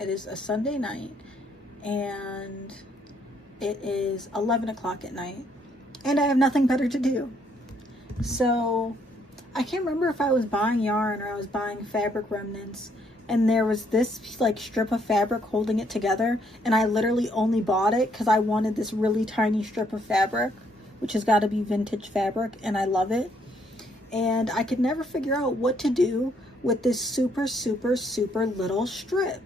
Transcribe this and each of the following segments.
It is a Sunday night, and it is 11 o'clock at night, and I have nothing better to do. So I can't remember if I was buying yarn or I was buying fabric remnants, and there was this like strip of fabric holding it together, and I literally only bought it because I wanted this really tiny strip of fabric, which has got to be vintage fabric, and I love it. And I could never figure out what to do with this super, super, super little strip.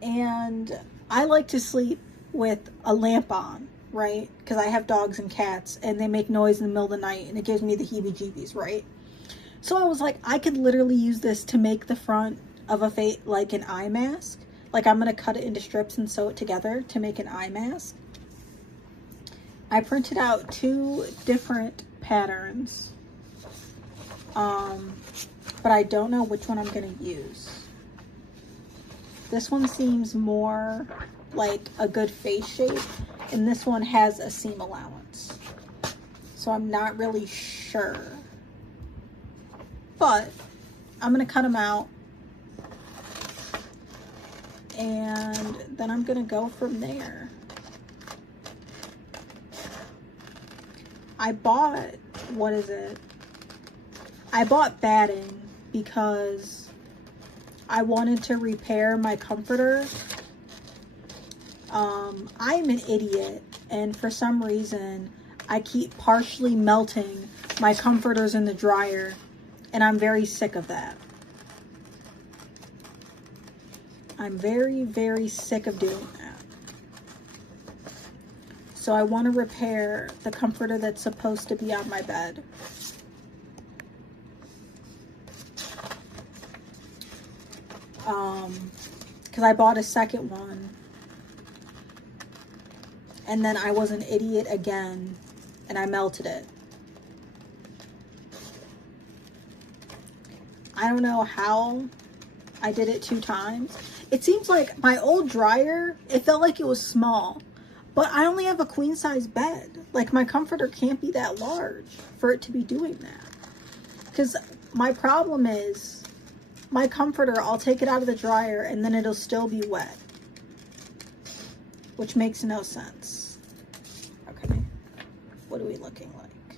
And I like to sleep with a lamp on, right? Because I have dogs and cats, and they make noise in the middle of the night, and it gives me the heebie-jeebies, right? So I was like, I could literally use this to make the front of a like an eye mask. Like, I'm going to cut it into strips and sew it together to make an eye mask. I printed out 2 different patterns, but I don't know which one I'm going to use. This one seems more like a good face shape, and this one has a seam allowance, so I'm not really sure, but I'm going to cut them out, and then I'm going to go from there. I bought, what is it? I bought batting because I wanted to repair my comforter. I'm an idiot, and for some reason I keep partially melting my comforters in the dryer, and I'm very sick of that. I'm very, very sick of doing that. So I want to repair the comforter that's supposed to be on my bed. Because I bought a second one, and then I was an idiot again, and I melted it. I don't know how I did it 2 times. It seems like my old dryer, it felt like it was small, but I only have a queen size bed. Like, my comforter can't be that large for it to be doing that. Because my problem is, my comforter, I'll take it out of the dryer and then it'll still be wet, which makes no sense. Okay, what are we looking like?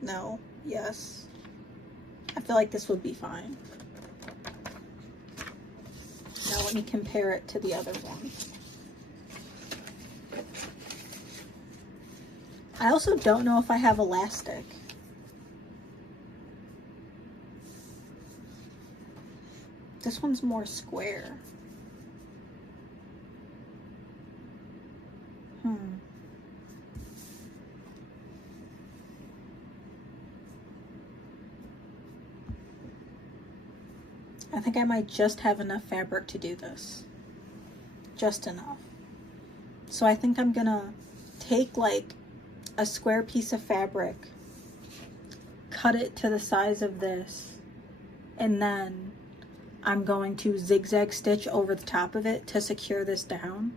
No, yes. I feel like this would be fine. Now let me compare it to the other one. I also don't know if I have elastic. This one's more square. I think I might just have enough fabric to do this. Just enough. So I think I'm gonna take like a square piece of fabric, cut it to the size of this, and then I'm going to zigzag stitch over the top of it to secure this down.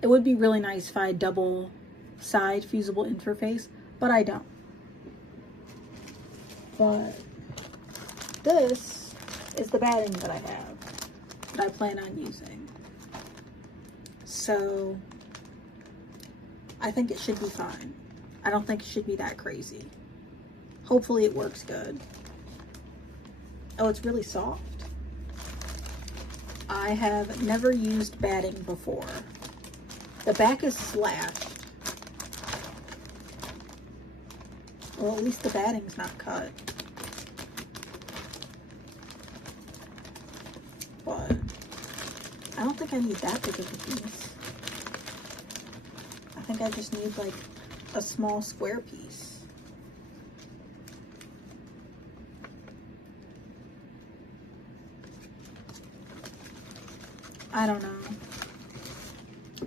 It would be really nice if I had double side fusible interface, but I don't. But this is the batting that I have, that I plan on using. So I think it should be fine. I don't think it should be that crazy. Hopefully it works good. Oh, it's really soft. I have never used batting before. The back is slashed. Well, at least the batting's not cut. But I don't think I need that big of a piece. I think I just need like a small square piece. I don't know.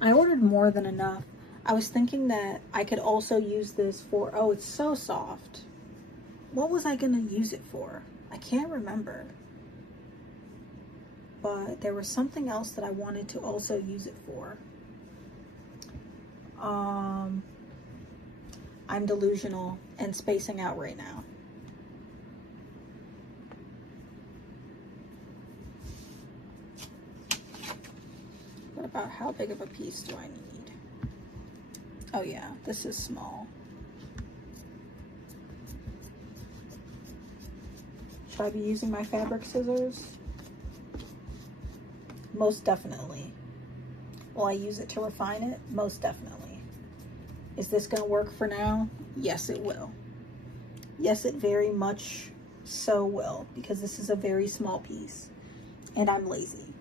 I ordered more than enough. I was thinking that I could also use this for, oh, it's so soft. What was I gonna use it for? I can't remember. But there was something else that I wanted to also use it for. I'm delusional and spacing out right now. What about how big of a piece do I need? Oh yeah, this is small. Should I be using my fabric scissors? Most definitely. Will I use it to refine it? Most definitely. Is this gonna work for now? Yes, it will. Yes, it very much so will, because this is a very small piece and I'm lazy.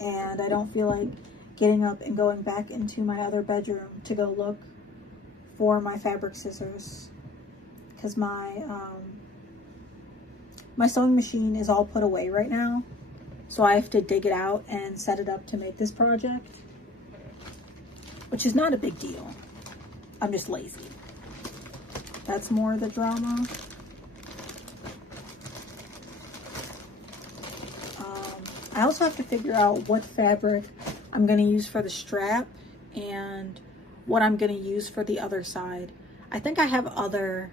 And I don't feel like getting up and going back into my other bedroom to go look for my fabric scissors, because my sewing machine is all put away right now. So I have to dig it out and set it up to make this project, which is not a big deal. I'm just lazy. That's more the drama. I also have to figure out what fabric I'm going to use for the strap and what I'm going to use for the other side. I think I have other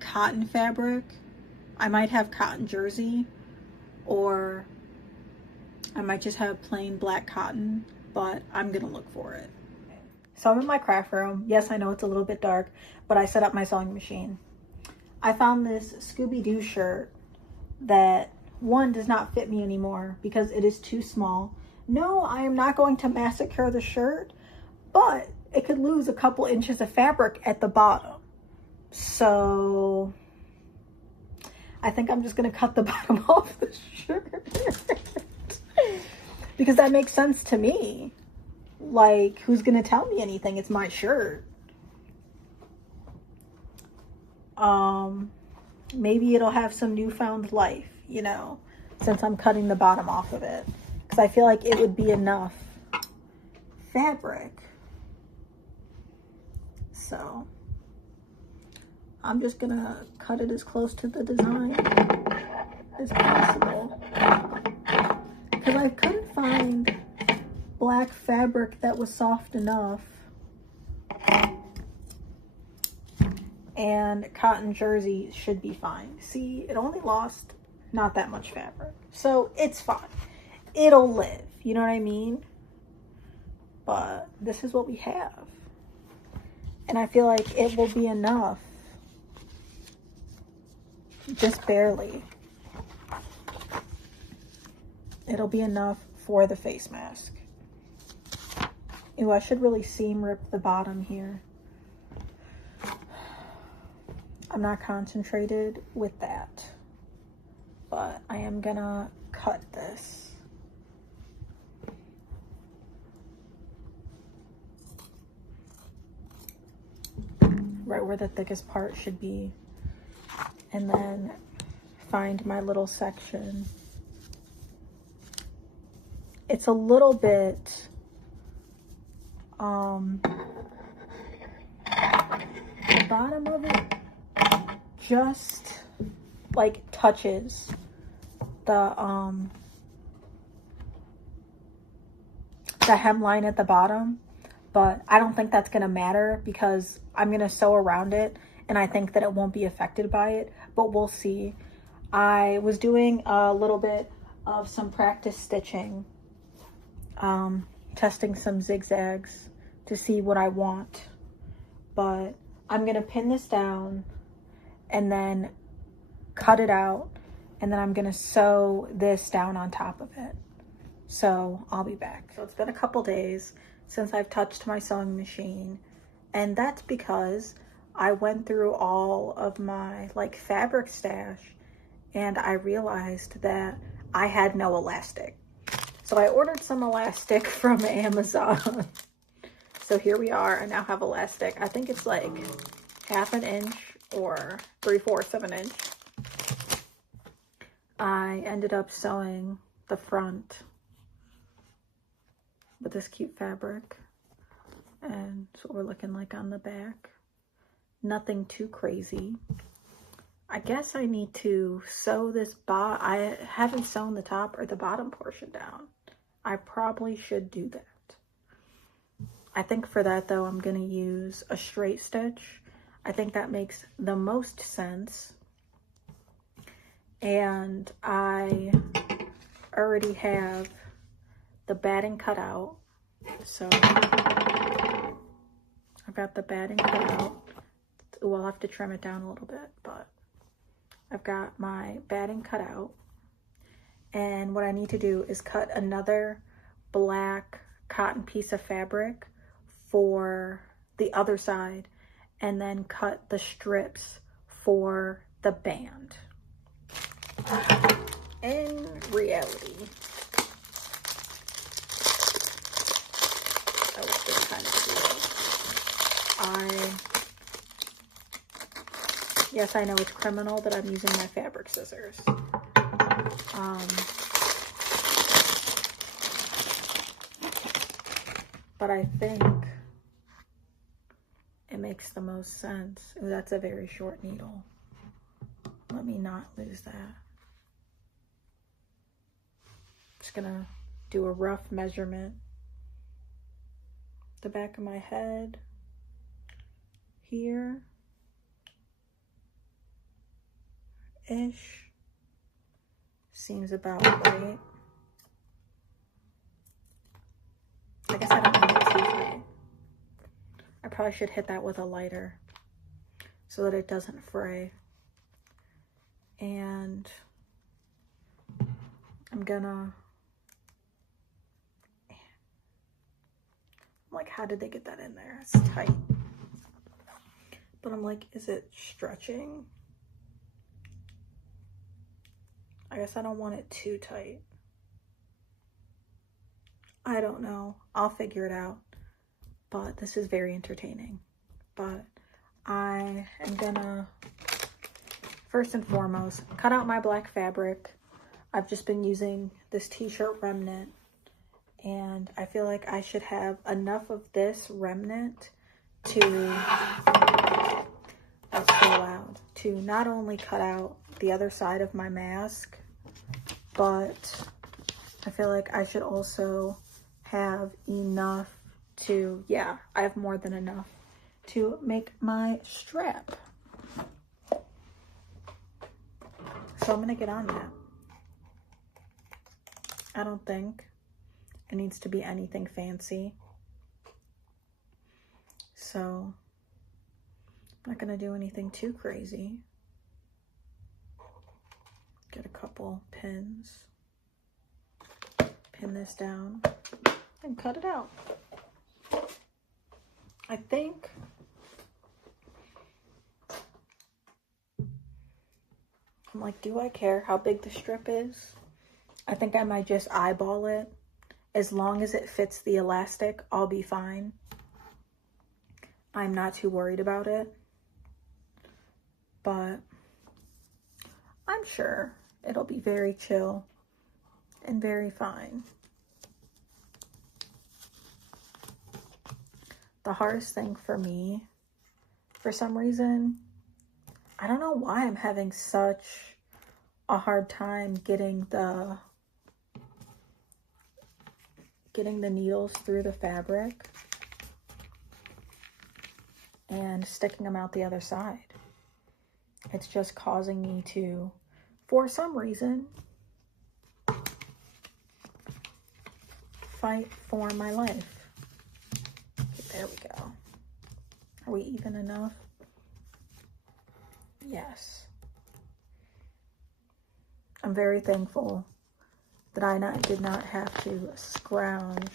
cotton fabric. I might have cotton jersey, or I might just have plain black cotton, but I'm going to look for it. So I'm in my craft room. Yes, I know it's a little bit dark, but I set up my sewing machine. I found this Scooby-Doo shirt that, one, does not fit me anymore because it is too small. No, I am not going to massacre the shirt, but it could lose a couple inches of fabric at the bottom. So I think I'm just going to cut the bottom off the shirt because that makes sense to me. Like, who's going to tell me anything? It's my shirt. Maybe it'll have some newfound life, you know, since I'm cutting the bottom off of it, because I feel like it would be enough fabric. So I'm just gonna cut it as close to the design as possible, because I couldn't find black fabric that was soft enough, and cotton jersey should be fine. See, it only lost not that much fabric, so it's fine. It'll live, you know what I mean? But this is what we have, and I feel like it will be enough, just barely. It'll be enough for the face mask. Ew, I should really seam rip the bottom here. I'm not concentrated with that, but I am gonna cut this. Right where the thickest part should be, and then find my little section. It's a little bit the bottom of it just like touches the hemline at the bottom, but I don't think that's gonna matter because I'm gonna sew around it, and I think that it won't be affected by it, but we'll see. I was doing a little bit of some practice stitching, testing some zigzags to see what I want, but I'm gonna pin this down and then cut it out, and then I'm gonna sew this down on top of it. So I'll be back. So it's been a couple days since I've touched my sewing machine, and that's because I went through all of my like fabric stash and I realized that I had no elastic. So I ordered some elastic from Amazon. So here we are. I now have elastic. I think it's like 1/2 inch or 3/4 of an inch. I ended up sewing the front with this cute fabric, and that's what we're looking like on the back. Nothing too crazy. I guess I need to sew this I haven't sewn the top or the bottom portion down. I probably should do that. I think for that though, I'm gonna use a straight stitch. I think that makes the most sense. And I already have the batting cut out. So I've got the batting cut out. Ooh, I'll have to trim it down a little bit, but I've got my batting cut out. And what I need to do is cut another black cotton piece of fabric for the other side, and then cut the strips for the band. In reality, I was just kind of yes, I know it's criminal that I'm using my fabric scissors. But I think it makes the most sense. Ooh, that's a very short needle. Let me not lose that. Just gonna do a rough measurement. The back of my head here ish seems about right. I guess I don't need it too tight. I probably should hit that with a lighter so that it doesn't fray. And I'm gonna, I'm like, how did they get that in there? It's tight. But I'm like, is it stretching? I guess I don't want it too tight. I don't know. I'll figure it out. But this is very entertaining. But I am gonna, first and foremost, cut out my black fabric. I've just been using this t-shirt remnant, and I feel like I should have enough of this remnant to, that's so loud, to not only cut out the other side of my mask, but I feel like I should also have enough to, yeah, I have more than enough to make my strap. So I'm gonna get on that. I don't think it needs to be anything fancy. So I'm not gonna do anything too crazy. Get a couple pins, pin this down, and cut it out. I think I'm like, do I care how big the strip is? I think I might just eyeball it. As long as it fits the elastic, I'll be fine. I'm not too worried about it, but I'm sure it'll be very chill and very fine. The hardest thing for me, for some reason, I don't know why I'm having such a hard time getting the needles through the fabric and sticking them out the other side. It's just causing me to, for some reason, fight for my life. Okay, there we go. Are we even enough? Yes. I'm very thankful that I did not have to scrounge,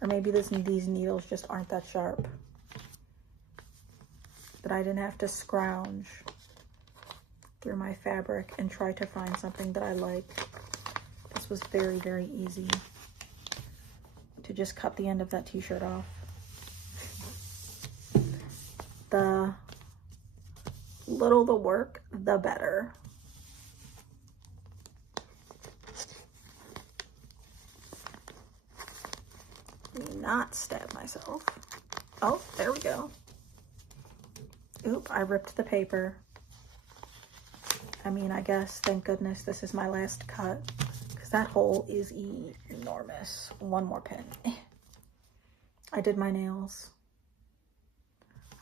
or maybe these needles just aren't that sharp, that I didn't have to scrounge through my fabric and try to find something that I like. This was very, very easy to just cut the end of that t-shirt off. The little the work, the better. Not stab myself. Oh, there we go. Oop, I ripped the paper. I mean, I guess, thank goodness this is my last cut, because that hole is enormous. One more pin. I did my nails.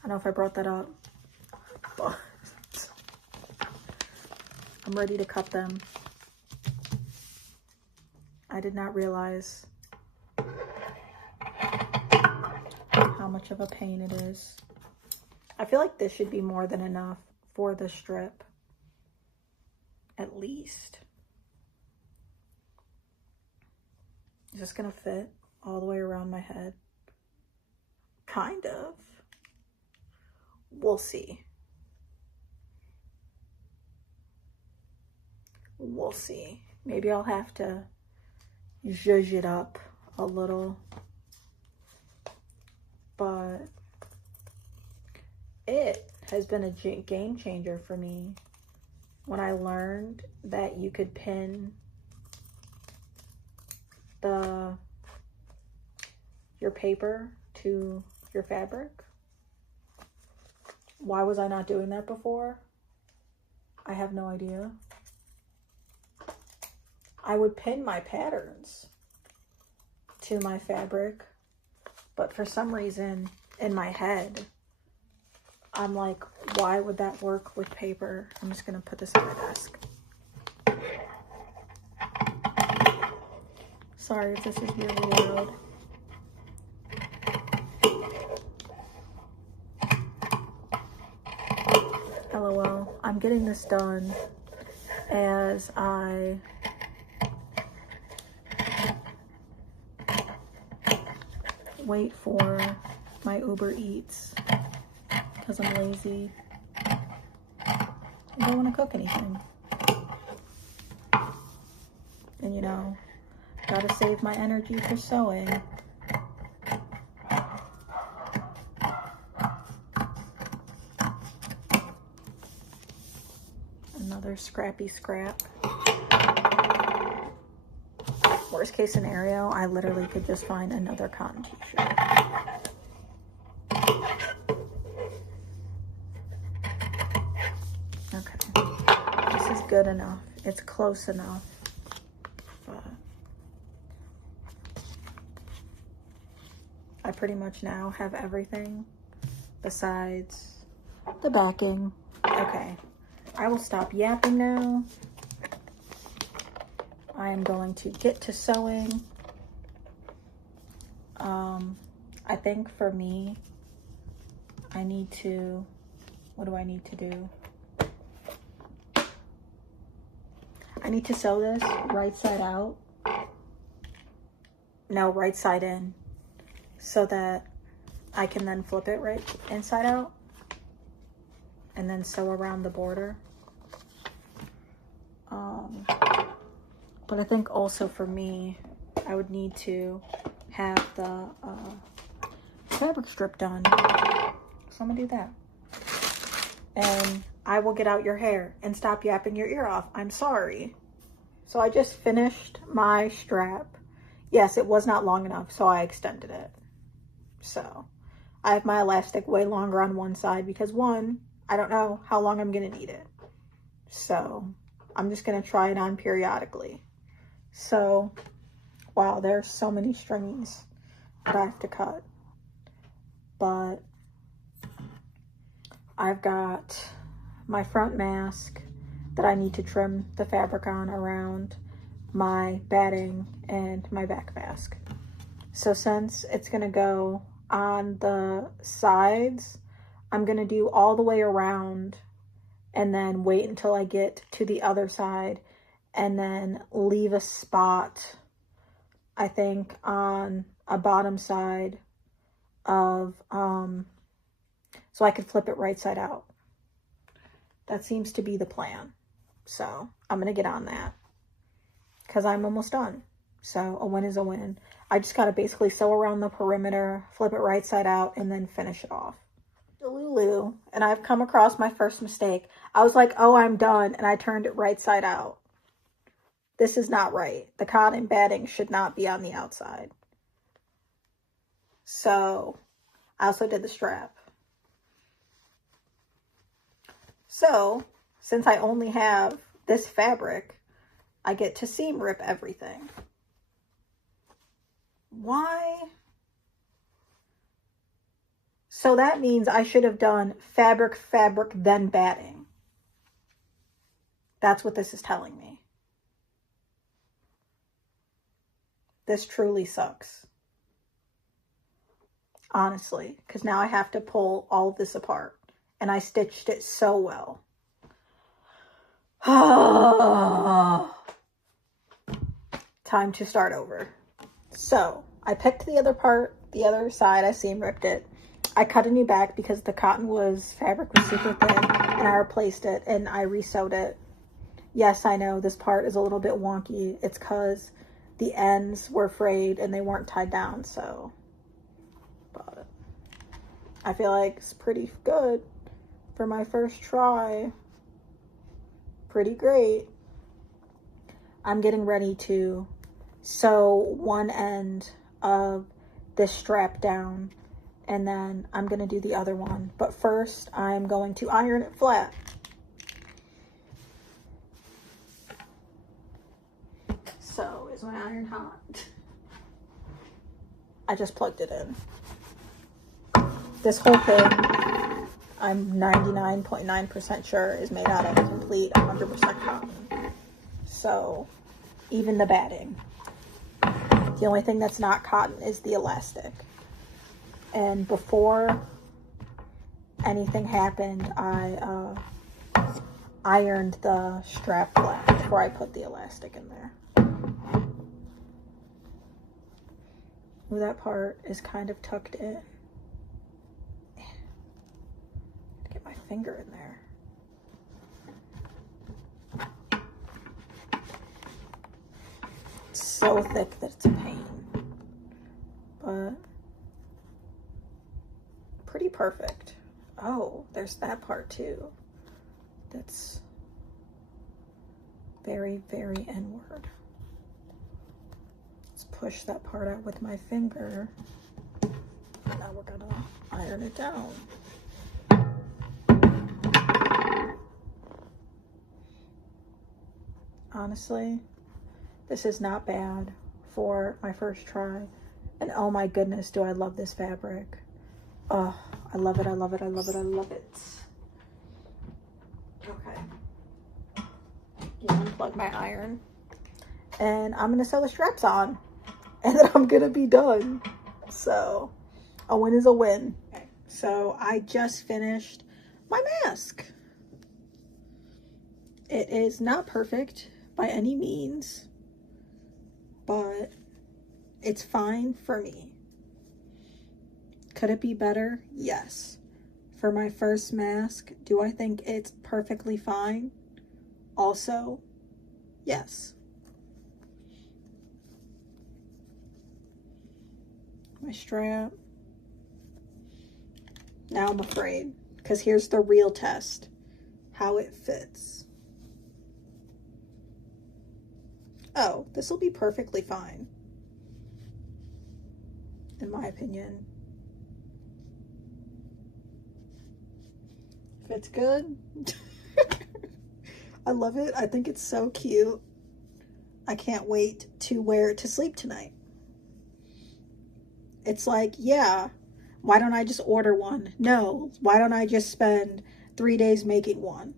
I don't know if I brought that up, but I'm ready to cut them. I did not realize how much of a pain it is. I feel like this should be more than enough for the strip, at least. Is this gonna fit all the way around my head? Kind of. We'll see. We'll see. Maybe I'll have to zhuzh it up a little. But it has been a game changer for me when I learned that you could pin your paper to your fabric. Why was I not doing that before? I have no idea. I would pin my patterns to my fabric, but for some reason in my head, I'm like, why would that work with paper? I'm just gonna put this on my desk. Sorry if this is really loud. LOL. I'm getting this done as I wait for my Uber Eats because I'm lazy. I don't want to cook anything. And you know, gotta save my energy for sewing. Another scrappy scrap. Worst case scenario, I literally could just find another cotton t-shirt. Okay, this is good enough. It's close enough. But I pretty much now have everything besides the backing. Okay, I will stop yapping now. I am going to get to sewing. I think for me, I need to, what do I need to do? I need to sew this right side out. No, right side in, so that I can then flip it right inside out and then sew around the border. But I think also for me, I would need to have the fabric strip done. So I'm gonna do that. And I will get out your hair and stop yapping your ear off. I'm sorry. So I just finished my strap. Yes, it was not long enough, so I extended it. So I have my elastic way longer on one side because one, I don't know how long I'm gonna need it. So I'm just gonna try it on periodically. So, wow, there's so many stringies that I have to cut. But I've got my front mask that I need to trim the fabric on around my batting and my back mask. So since it's gonna go on the sides, I'm gonna do all the way around and then wait until I get to the other side and then leave a spot, I think, on a bottom side of, so I could flip it right side out. That seems to be the plan. So I'm gonna get on that because I'm almost done. So a win is a win. I just gotta basically sew around the perimeter, flip it right side out, and then finish it off. Lulu, and I've come across my first mistake. I was like, oh, I'm done, and I turned it right side out. This is not right. The cotton batting should not be on the outside. So I also did the strap. So since I only have this fabric, I get to seam rip everything. Why? So that means I should have done fabric, then batting. That's what this is telling me. this truly sucks. Honestly, because now I have to pull all of this apart. And I stitched it so well. Time to start over. So, I picked the other part, the other side, I seam ripped it. I cut a new back because the fabric was super thin, and I replaced it and I resewed it. Yes, I know this part is a little bit wonky. It's because the ends were frayed and they weren't tied down, so. But I feel like it's pretty good for my first try. Pretty great. I'm getting ready to sew one end of this strap down, and then I'm going to do the other one. But first, I'm going to iron it flat. So, is my iron hot? I just plugged it in. This whole thing, I'm 99.9% sure, is made out of complete 100% cotton. So, even the batting. The only thing that's not cotton is the elastic. And before anything happened, I ironed the strap flat before I put the elastic in there. Ooh, that part is kind of tucked in. Get my finger in there. It's so thick that it's a pain. But pretty perfect. Oh, there's that part too. That's very, very inward. Let's push that part out with my finger. Now we're gonna iron it down. Honestly, this is not bad for my first try. And oh my goodness, do I love this fabric. Oh, I love it, I love it, I love it, I love it. Okay. You unplug my iron. And I'm gonna sew the straps on. And then I'm gonna be done. So, a win is a win. Okay. So, I just finished my mask. It is not perfect by any means, but it's fine for me. Could it be better? Yes. For my first mask, do I think it's perfectly fine? Also, yes. My strap. Now I'm afraid, because here's the real test. How it fits. Oh, this will be perfectly fine. In my opinion. Fits good. I love it. I think it's so cute. I can't wait to wear it to sleep tonight. It's like, yeah, why don't I just order one? No, why don't I just spend 3 days making one?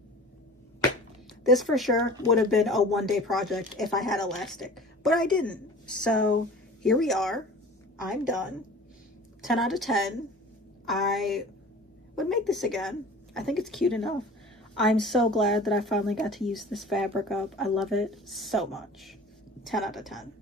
This for sure would have been a one-day project if I had elastic, but I didn't. So here we are. I'm done. 10 out of 10. I would make this again. I think it's cute enough. I'm so glad that I finally got to use this fabric up. I love it so much. 10 out of 10.